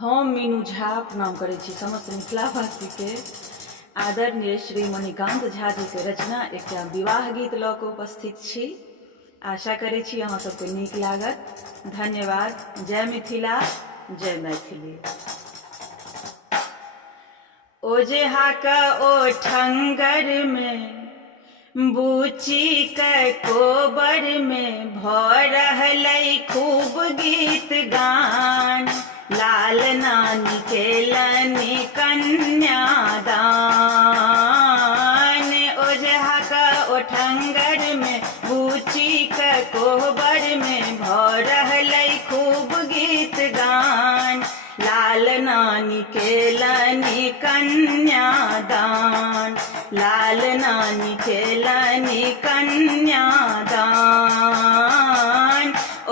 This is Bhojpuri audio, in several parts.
हम मीनू झा प्रणाम करै छी समस्त मिथिलावासी के। आदरणीय श्री मणिकांत झा जी के रचना एकटा विवाह गीत लऽ कऽ उपस्थित छी। आशा करै छी अहाँ सबके नीक लागत। धन्यवाद। जय मिथिला, जय मैथिली। ओजेहा का ओ ठंगर में बूची के कोबर में भऽ रहलै खूब गीत गान। लाल नानी के लनी कन्यादान। ओजेहा का ओ ठंगर में बूची के कोबर में भऽ रहलै खूब गीत गान। लाल नानी के लनी कन्यादान। लाल नानी के लनी कन्यादान।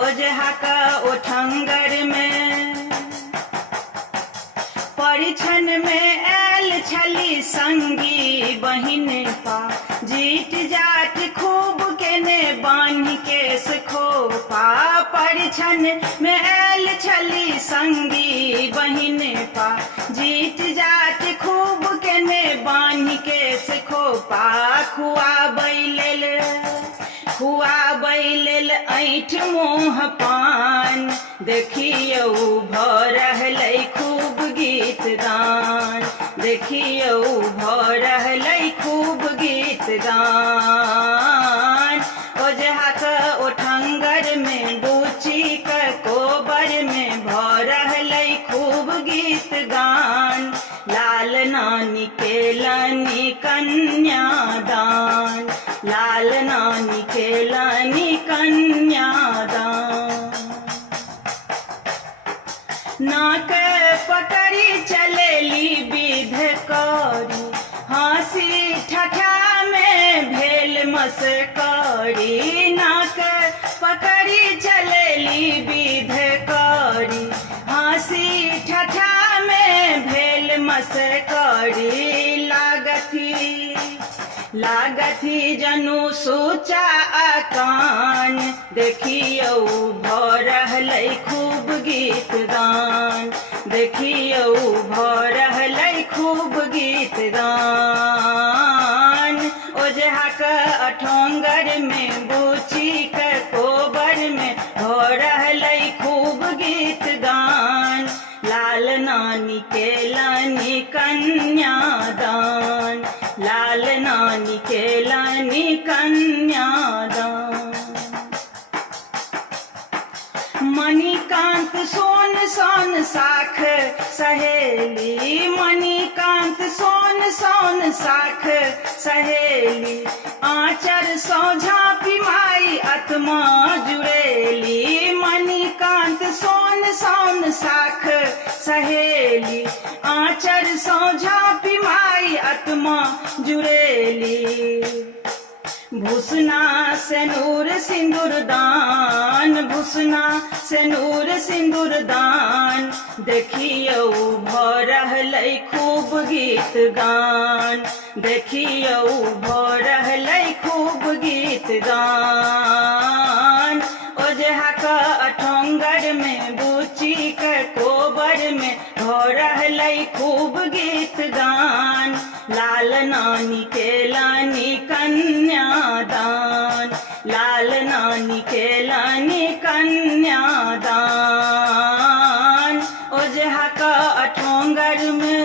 ओजेहा का ओ ठंगर में परिछन में आयल छली संगी बहिन पा। जीत जाट खूब केने बान्ह केस खोपा। परिछन में आयल छली संगी बहिन पा। जीत जाट खूब केने बान्ह केस खोपा। खुआबै लेल ऐठ मुँह पान। देखियौ भऽ रहलै खूब गीत गान। देखियौ भऽ रहलै खूब गीत गान। ओजेहा का ओ ठंगर में बूची के कोबर में भऽ रहलै खूब गीत गान। लाल नानी के लनी कन्यादान। लाल नानी के लनी कन्यादान। नाक पकड़ी चलेली विध करी। हंसी ठठा में भेल मस्करी। नाक पकड़ी चलेली विध करी। हंसी ठठा में भेल मस्करी। लागथी जनु सोचा आकान। देखियौ भऽ रहलै खूब गीत गान। देखियौ भऽ रहलै खूब गीत गान। ओजेहा का अठोंगर में बूची के कोबर में भऽ रहलै खूब गीत गान। लाल नानी के लनी कन्यादान। लाल नानी के लनी कन्यादान। मणिकांत सोन सन साख सहेली। मणिकांत सोन सन साख सहेली। आँचर सौ झाँपी माई आत्मा जुड़ेली। मणिकांत सोन सन साख सहेली। आँचर सौ झाँपी माई आत्मा जुड़ेली। भूषना सेनूर सिंदूर दान। भूषना सेनूर सिंदूर दान। देखियौ भऽ रहलै खूब गीत गान। देखियौ भऽ रहलै खूब गीत गान। ओजेहा का अठोंगर में बूची के कोबर में भऽ रहलै खूब गीत गान। लाल नानी के लनी कन्यादान। लाल नानी के लनी कन्यादान। ओजेहा का अठोंगर में